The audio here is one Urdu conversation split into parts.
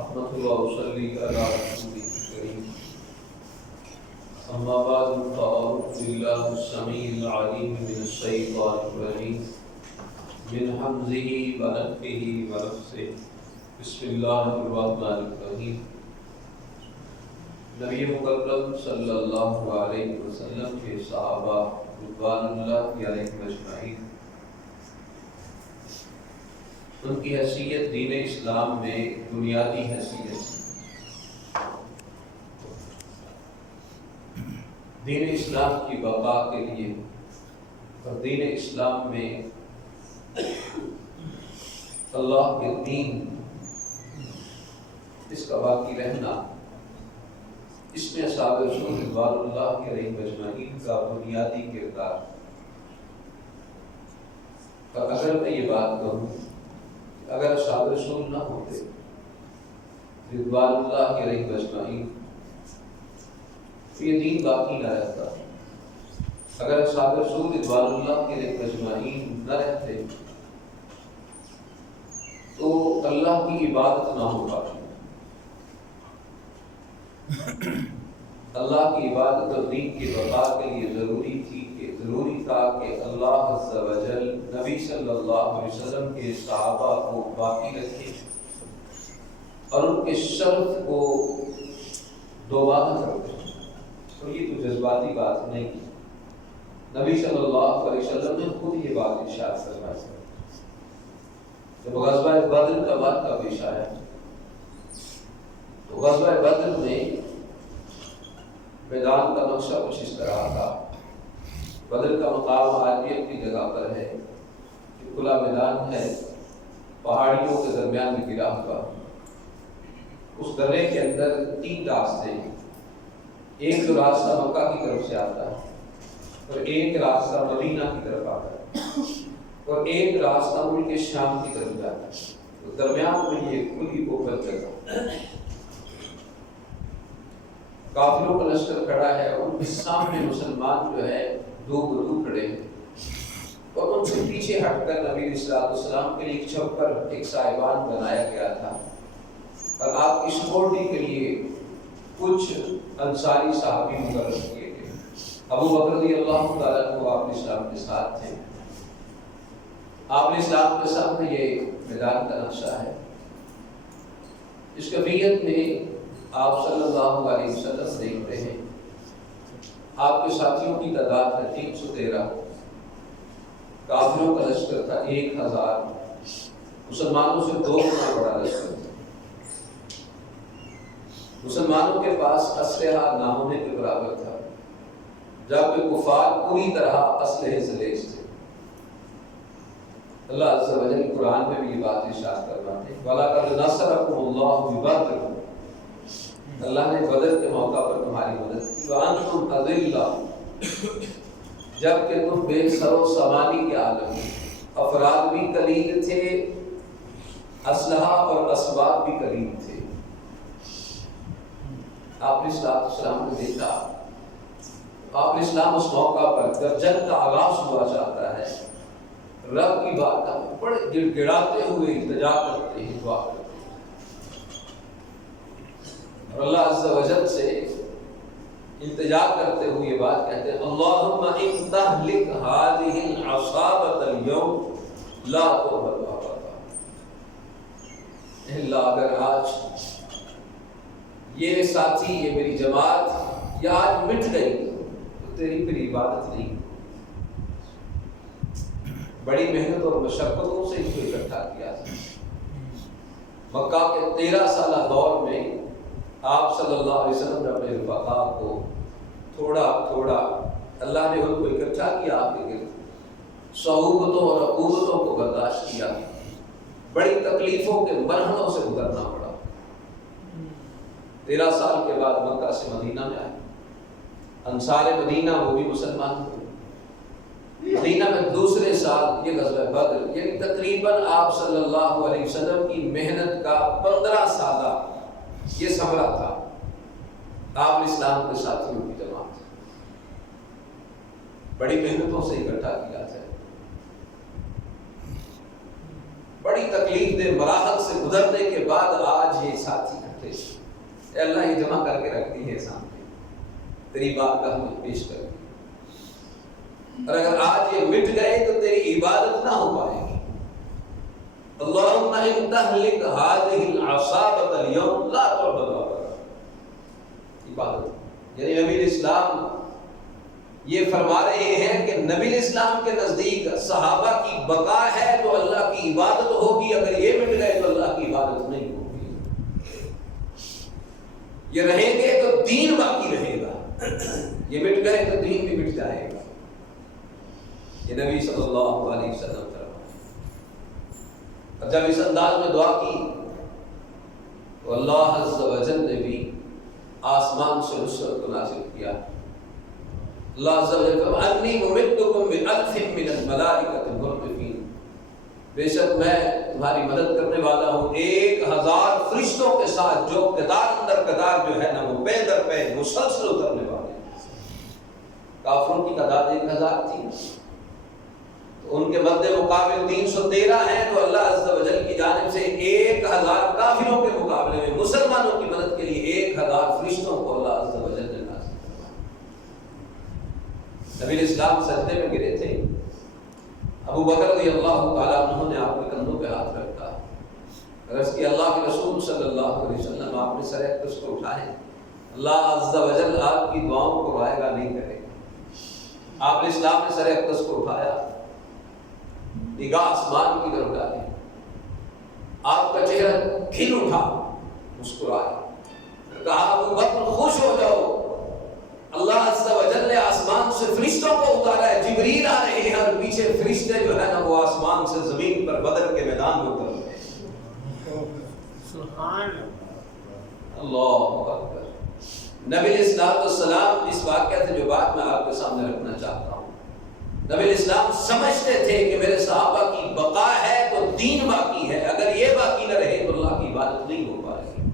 احمد و صلی علی رسول کریم اما بعد فاعوذ باللہ السمیع العلیم من الشیطان الرجیم من حمزه ونفخه ونفثه بسم اللہ الرحمن الرحیم۔ نبی مکرم صلی اللہ علیہ وسلم کے صحابہ رضوان اللہ علیہم اجمعین، ان کی حیثیت دین اسلام میں بنیادی حیثیت ہے۔ دین اسلام کی بقا کے لیے اور دین اسلام میں اللہ کے دین اس کا باقی رہنا، اس میں اصحاب رسول رضوان اللہ علیہم اجمعین کا بنیادی کردار۔ اور اگر میں یہ بات کہوں اگر اصحاب رسول نہ ہوتے رضوان اللہ علیہ اجمعین تو یہ دین باقی نہ رہتا۔ اگر اصحاب رسول رضوان اللہ علیہ اجمعین نہ رہتے تو اللہ کی عبادت نہ ہو پاتی۔ اللہ کی عبادت اور دین کی بقا کے لیے ضروری تھا کہ اللہ عز و جل نبی صلی اللہ علیہ وسلم کے صحابہ کو باقی رکھے اور ان کے شرف کو دوبارہ رکھے۔ تو یہ تو جذباتی بات نہیں کی، نبی صلی اللہ علیہ وسلم نے خود یہ بات ارشاد فرمائی۔ جب غزوہ بدر کا واقعہ پیش آیا تو غزوہ بدر میں میدان کا نقشہ کچھ اس طرح تھا۔ بدر کا مقام آج بھی اپنی جگہ پر ہے، کھلا میدان ہے، پہاڑیوں کے درمیان میں گرا ہوا۔ اس درے کے اندر 3 راستے ہیں، ایک تو راستہ مکہ کی طرف سے آتا ہے اور ایک راستہ مدینہ کی طرف آتا ہے اور ایک راستہ ملک شام کی طرف جاتا ہے۔ درمیان میں یہ کھلی اوپر جگہ، کافروں کا لشکر کھڑا ہے اور ان کے سامنے مسلمان جو ہے دو بدو کھڑے ہیں اور ان سے پیچھے ہٹ کر نبی علیہ السلام کے لیے ایک چھپر ایک سائبان بنایا گیا تھا اور آپ کی سپورٹی کے لیے کچھ انصاری صحابی مقرر کیے گئے۔ ابو بکر رضی اللہ تعالیٰ عنہ آپ علیہ السلام کے ساتھ تھے۔ آپ علیہ السلام کے سامنے یہ میدان کا نقشہ ہے۔ اس کمیت میں آپ صلی اللہ علیہ وسلم دیکھ رہے ہیں، آپ کے ساتھیوں کی تعداد ہے 313، کافروں کا لشکر تھا 1000، مسلمانوں سے 2 گنا بڑا لشکر تھا۔ مسلمانوں کے پاس اسلحہ نہ ہونے کے برابر تھا، جبکہ کفار پوری طرح اسلحے سے لیس تھے۔ اللہ عز و جل قرآن میں بھی یہ بات ارشاد فرماتے ہیں وَلَقَدْ نَصَرَكُمُ اللَّهُ بِبَدْرٍ، اللہ نے بدر کے موقع پر تمہاری مدد کی۔ وَأَنْتُمْ أَذِلَّةٌ، جبکہ تم بے سر و سامانی کے عالم میں، افراد بھی قلیل تھے، اسلحہ اور اسباب بھی قلیل تھے۔ آپ نے السلام نے دیکھا، آپ نے اسلام اس موقع پر جب جنگ کا آغاز ہوا چاہتا ہے، رب کی بارگاہ میں بڑے گڑ گڑاتے ہوئے التجا کرتے ہیں، دعا کرتے ہیں اور اللہ عز و جل سے التجا کرتے ہوئے یہ بات کہتے ہیں اللہم ان تہلک هذه العصابۃ اليوم لا تؤمن ابدا، اللہ اگر آج یہ ساتھی یہ میری جماعت یہ آج مٹ گئی تو تیری پھر عبادت نہیں۔ بڑی محنت اور مشقتوں سے اس کو اکٹھا کیا تھا۔ مکہ کے 13 سالہ دور میں آپ صلی اللہ علیہ وسلم نے اپنے رفقاء کو تھوڑا تھوڑا اللہ نے ان کو اکٹھا کیا، آپ کے گرد صعوبتوں اور عقوبتوں کو برداشت کیا، بڑی تکلیفوں کے مرحلوں سے گزرنا پڑا۔ 13 سال کے بعد مکہ سے مدینہ میں آئے، انصار مدینہ وہ بھی مسلمان ہوئے۔ مدینہ میں دوسرے سال یہ غزوہ بدر، یعنی تقریباً آپ صلی اللہ علیہ وسلم کی محنت کا 15 سالہ یہ ثمرہ تھا۔ آپ اسلام کے ساتھیوں کی جماعت بڑی محنتوں سے اکٹھا کیا تھا، بڑی تکلیف دہ مراحل سے گزرنے کے بعد آج یہ ساتھی اے اللہ یہ جمع کر کے رکھ دی ہے سامنے، تیری بارگاہ میں پیش کر دی، اور اگر آج یہ مٹ گئے تو تیری عبادت نہ ہو پائے گی۔ اللہم ان تہلک هذه العصابۃ اليوم لا تعبد عبادت، یعنی نبی اسلام یہ فرما رہے ہیں کہ نبی اسلام کے نزدیک صحابہ کی بقا ہے تو اللہ کی عبادت ہوگی، اگر یہ مٹ گئے تو اللہ کی عبادت نہیں ہوگی۔ یہ رہیں گے تو دین باقی رہے گا، یہ مٹ گئے تو دین بھی مٹ جائے گا۔ یہ نبی صلی اللہ علیہ وسلم فرمایا۔ اور جب اس انداز میں دعا کی تو اللہ عز و جل نے بھی آسمان سے نصرت کو نازل کیا۔ اللہ عز و جل فرمایا انی ممدکم بألف من الملائکۃ مردفین، بے شک میں تمہاری مدد کرنے والا ہوں 1000 فرشتوں کے ساتھ جو قطار اندر قطار جو ہے نا وہ پے در پے مسلسل اترنے والے ہیں۔ کافروں کی تعداد 1000 تھی، تو ان کے مد مقابل 313 ہیں، تو اللہ عز و جل کی جانب سے 1000 کافروں کے مقابلے میں مسلمانوں کی مدد کے لیے 1000 فرشتوں کو اللہ عز و جل نے نازل فرمایا۔ نبی اسلام سجدے میں گرے تھے، ابو بکر رضی اللہ تعالیٰ عنہ نے آپ کے کندھوں پہ ہاتھ رکھا، عرض کی اللہ کے رسول صلی اللہ علیہ وسلم آپ نے سر اقدس کو اٹھائے، اللہ عز و جل آپ کی دعاؤں کو رائے گا نہیں کرے گا۔ آپ نے اسلام نے سر اقدس کو اٹھایا، نگاہ آسمان کی طرف ڈالی، آپ کا چہرہ کھل اٹھا، مسکرائے، کہا ابو بکر خوش ہو جاؤ، اللہ عز و جل نے آسمان سے فرشتوں کو اتارا ہے، جبریل آ رہے ہیں اور پیچھے فرشتے جو ہے نا وہ آسمان سے زمین پر بدر کے میدان میں اتر رہے ہیں۔ سبحان اللہ اکبر۔ نبی اسلام والسلام اس واقعہ سے جو بات میں آپ کے سامنے رکھنا چاہتا ہوں، نبی اسلام سمجھتے تھے کہ میرے صحابہ کی بقا ہے تو دین باقی ہے، اگر یہ باقی نہ رہے تو اللہ کی عبادت نہیں ہو پائے گی۔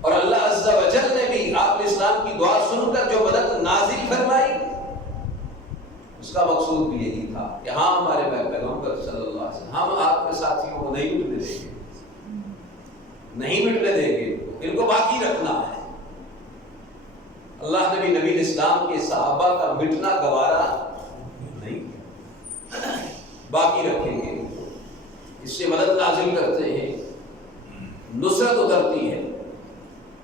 اور اللہ عز و جل نے بھی آپ اسلام کی دعا سن کر جو مدد نازل فرمائی، اس کا مقصود بھی یہی تھا کہ ہاں ہمارے پیغمبر صلی اللہ علیہ وسلم ہم آپ کے ساتھیوں کو نہیں مٹنے دیں گے، نہیں مٹنے دیں گے، ان کو باقی رکھنا ہے۔ اللہ نے بھی نبی اسلام کے صحابہ کا مٹنا گوارا نہیں، باقی رکھیں گے، اس سے مدد نازل کرتے ہیں، نصرت اترتی ہے،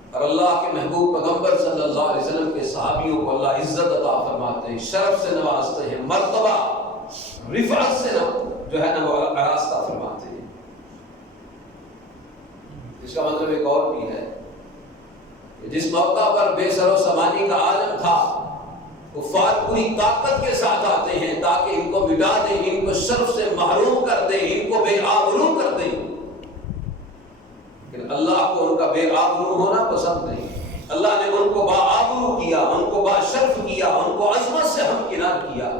اور اللہ کے محبوب پیغمبر صلی اللہ علیہ وسلم کے صحابیوں کو اللہ عزت عطا فرماتے ہیں، شرف سے نوازتے ہیں، مرتبہ رفعت سے جو ہے نا وہ آراستہ فرماتے ہیں۔ اس کا مطلب ایک اور بھی ہے، جس موقع پر بے سر و سامانی کا عالم تھا، کفار پوری طاقت کے ساتھ آتے ہیں تاکہ ان کو مٹا دیں، ان کو شرف سے محروم کر دیں، ان کو بے آبرو کر دیں، لیکن اللہ کو ان کا بے آبرو ہونا پسند نہیں۔ اللہ نے ان کو با آبرو کیا، ان کو با شرف کیا، ان کو عظمت سے ہمکنار کیا۔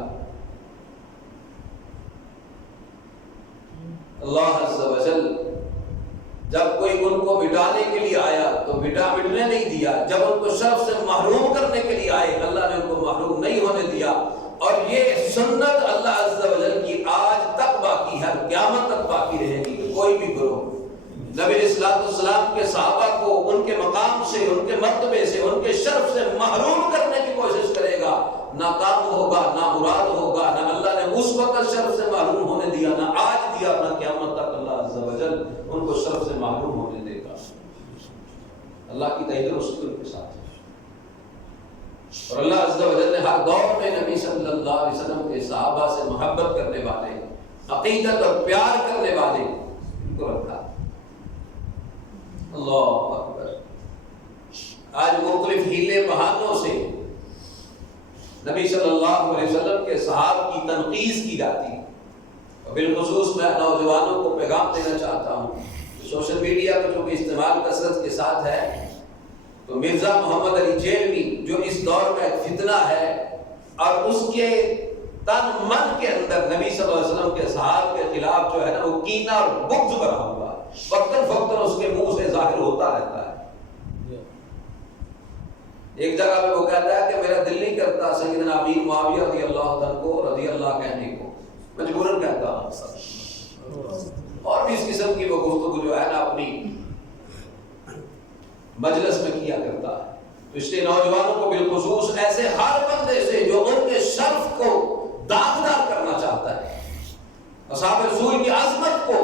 اللہ عز و جل جب کوئی ان کو مٹانے کے لیے آیا تو مٹنے نہیں دیا، جب ان کو شرف سے محروم کرنے کے لیے آئے اللہ نے ان کو محروم نہیں ہونے دیا۔ اور یہ سنت اللہ عز و جل کی آج تک باقی ہے، قیامت تک باقی رہے گی کہ کوئی بھی گروہ نبی اسلام والسلام کے صحابہ کو ان کے مقام سے، ان کے مرتبے سے، ان کے شرف سے محروم کرنے کی کوشش کرے گا، ناکام ہوگا، نامراد ہوگا، نہ اللہ نے اس وقت شرف سے محروم ہونے دیا، نہ آج دیا، نہ قیامت تک اللہ عز و جل ان کو شرف سے محروم ہونے دے گا۔ اللہ کی تائید و رسول کے ساتھ ہے، اور اللہ عز و جل نے ہر دور میں نبی صلی اللہ علیہ وسلم کے صحابہ سے محبت کرنے والے، عقیدت اور پیار کرنے والے ان کو رکھا۔ اللہ اکبر۔ آج مختلف ہیلے بہانوں سے نبی صلی اللہ علیہ وسلم کے صحابہ کی تنقید کی جاتی ہے، اور بالخصوص میں نوجوانوں کو پیغام دینا چاہتا ہوں، سوشل میڈیا کا جو کہ استعمال کثرت کے ساتھ ہے، تو مرزا محمد علی جیلوی جو اس دور میں فتنہ ہے، اور اس کے تن من کے اندر نبی صلی اللہ علیہ وسلم کے صحابہ کے خلاف جو ہے نا وہ کینہ اور بغض بھرا ہوا، وقتاً فوقتاً اس کے منہ سے ظاہر ہوتا رہتا ہے۔ ایک جگہ پہ وہ کہتا ہے کہ میرا دل نہیں کرتا سیدنا امیر معاویہ رضی اللہ عنہ کو رضی اللہ کہنے کو، مجبوراً کہتا ہوں، اور بھی اس قسم کی وہ گفتگو جو ہے نا اپنی مجلس میں کیا کرتا ہے. تو اس لیے نوجوانوں کو بالخصوص ایسے ہر بندے سے جو ان کے شرف کو داغدار کرنا چاہتا ہے، اصحاب رسول کی عظمت کو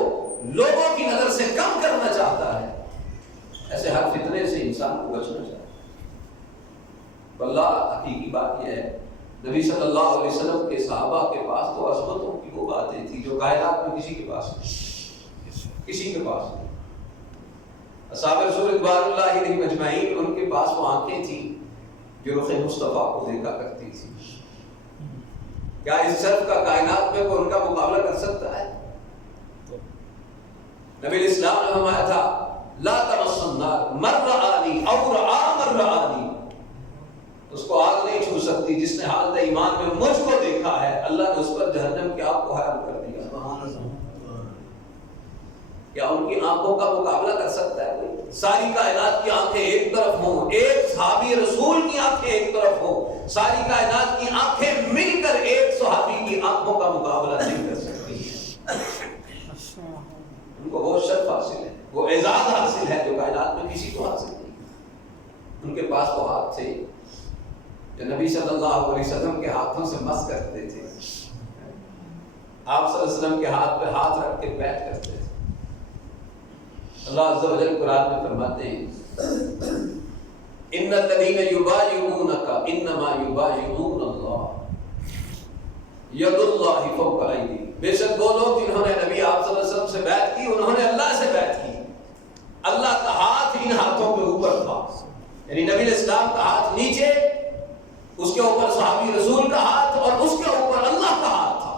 لوگوں کی نظر سے کم کرنا چاہتا ہے، ایسے ہر فتنے سے انسان کو بچنا چاہتا ہے. اللہ حقیقی بات یہ ہے، نبی صلی اللہ علیہ وسلم کے صحابہ کے پاس تو عظمتوں کی وہ باتیں تھیں جو کائنات میں کسی کے پاس نہیں. اصحاب رسول رضوان اللہ علیہم اجمعین، ان کے پاس وہ آنکھیں تھیں جو رخ مصطفیٰ کو دیکھا کرتی تھی. کیا اس شرف کا کائنات میں کوئی ان کا مقابلہ کر سکتا ہے؟ نبی اسلام نے فرمایا تھا لا تمس النار من رآنی او رآ من رآنی، اس کو آگ نہیں چھو سکتی جس نے حالت ایمان میں مجھ کو دیکھا ہے. اللہ نے اس پر جہنم کی آگ کو حرام کر دیا. کیا ان کی آنکھوں کا مقابلہ کر سکتا ہے کوئی؟ ساری کائنات کی آنکھیں ایک طرف ہوں، ایک صحابی رسول کی آنکھیں ایک طرف ہوں، ساری کائنات کی آنکھیں مل کر ایک صحابی کی آنکھوں کا مقابلہ نہیں کر سکتی. ان کو وہ شرف حاصل ہے، وہ اعزاز حاصل ہے جو کائنات میں کسی کو حاصل نہیں. ان کے پاس وہ ہاتھ تھے جو نبی صلی اللہ علیہ وسلم کے ہاتھوں سے مس کرتے تھے. آپ صلی اللہ علیہ وسلم کے ہاتھ پہ ہاتھ رکھ کے بیٹھ کرتے تھے. اللہ عز و جل قرآن میں فرماتے ہیں ان الذین یبایعونک انما یبایعون اللہ ید اللہ فوق ایدیہم، بے شک وہ لوگ جنہوں نے نبی آپ صلی اللہ علیہ وسلم سے بیعت کی انہوں نے اللہ سے بیعت کی. اللہ کا ہاتھ ان ہاتھوں کے اوپر تھا، یعنی نبی اسلام کا ہاتھ نیچے، اس کے اوپر صحابی رسول کا ہاتھ اور اس کے اوپر اللہ کا ہاتھ تھا.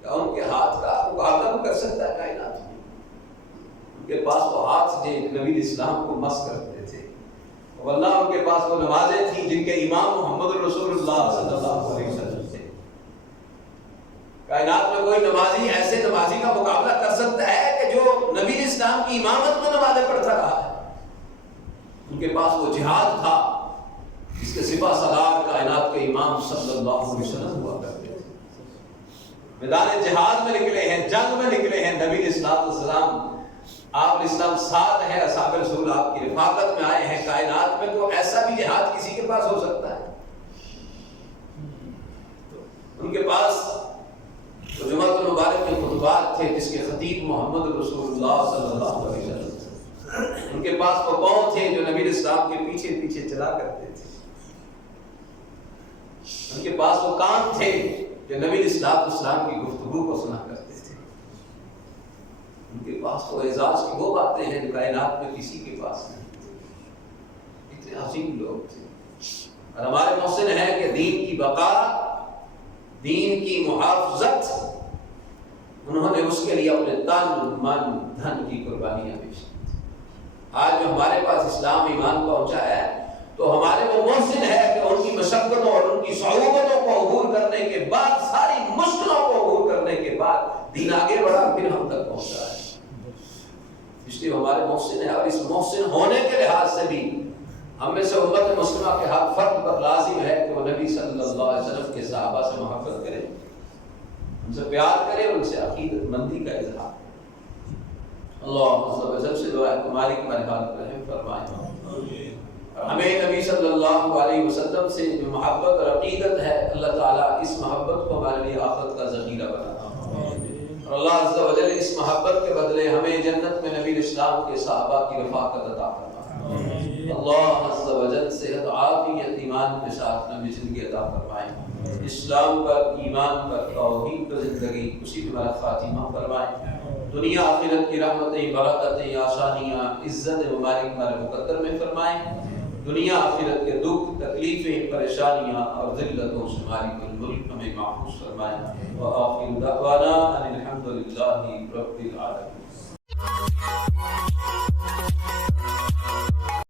کیا ان کے ہاتھ کا مقابلہ کر سکتا ہے کائنات میں؟ ان کے پاس وہ ہاتھ تھے جو نبی اسلام کو مس کرتے تھے. واللہ ان کے پاس وہ نمازیں تھیں جن کے امام محمد رسول اللہ صلی اللہ علیہ وسلم تھے. کائنات میں کوئی نمازی ایسے نمازی کا مقابلہ کر سکتا ہے کہ جو نبی اسلام کی امامت میں نمازیں پڑھتا رہا ہے؟ ان کے پاس وہ جہاد تھا جس کے سپہ سالار کائنات کے امام صلی اللہ علیہ وسلم ہوا کرتے تھے. میدان جہاد میں نکلے ہیں، جنگ میں نکلے ہیں. نبی السلام آپ الاسلام ساتھ ہے، اصحاب رسول آپ کی رفاقت میں آئے ہیں. کائنات میں کوئی ایسا بھی جہاد کسی کے پاس ہو سکتا ہے؟ ان کے پاس تو جمعۃ المبارک کے خطبات تھے جس کے خطیب محمد رسول اللہ صلی اللہ علیہ وسلم تھے. ان کے پاس وہ پاؤں تھے جو نبی اسلام کے پیچھے پیچھے چلا کرتے تھے. ان کے پاس وہ کان تھے جو نبی اسلام کی گفتگو کو سنا کرتے تھے. ان کے پاس وہ اعزاز کی وہ باتیں ہیں جو کائنات میں کسی کے پاس نہیں. اتنے عظیم لوگ تھے. اور ہمارے محسن ہے کہ دین کی بقا، دین کی محافظت، انہوں نے اس کے لیے اپنے تن من دھن کی قربانیاں پیش کی. آج جو ہمارے پاس اسلام ایمان پہنچا ہے تو ہمارے وہ محسن ہے کہ ان کی مشقتوں اور ان کی صعوبتوں کو عبور کرنے کے بعد، ساری مشکلوں کو عبور کرنے کے بعد دین آگے بڑھا پھر ہم تک پہنچا ہے. اس لیے ہمارے محسن ہے. اور اس محسن ہونے کے لحاظ سے بھی ہم میں سے امت مسلمہ کے ہر فرد پر لازم ہے کہ وہ نبی صلی اللہ علیہ وسلم کے صحابہ سے محبت کرے، ان سے پیار کرے، ان سے عقیدت مندی کا اظہار. اللہ عز و جل سے دعا ہے تمہاری ہمارے حال پر رحم فرمائے. ہمیں نبی صلی اللہ علیہ وسلم سے جو محبت اور عقیدت ہے، اللہ تعالیٰ اس محبت کو ہمارے لیے آخرت کا ذخیرہ بنا. اور اللہ عز و جل اس محبت کے بدلے ہمیں جنت میں نبی اسلام کے صحابہ کی رفاقت عطا فرمائے. اللہ عز و جل صحت عافیت ایمان کے ساتھ نبی زندگی عطا فرمائے. اسلام پر، ایمان پر، توحید پر زندگی، اسی پہ ہمارا خاتمہ فرمائے. دنیا آخرت کی رحمتیں، برکتیں، آسانیاں، عزت مبارک ہمارے مقدر میں فرمائے. دنیا آخرت کے دکھ، تکلیفیں، پریشانیاں اور ذلتوں سے مالک الملک ہمیں محفوظ فرمائے. وآخر دعوانا ان الحمد للہ رب العالمین.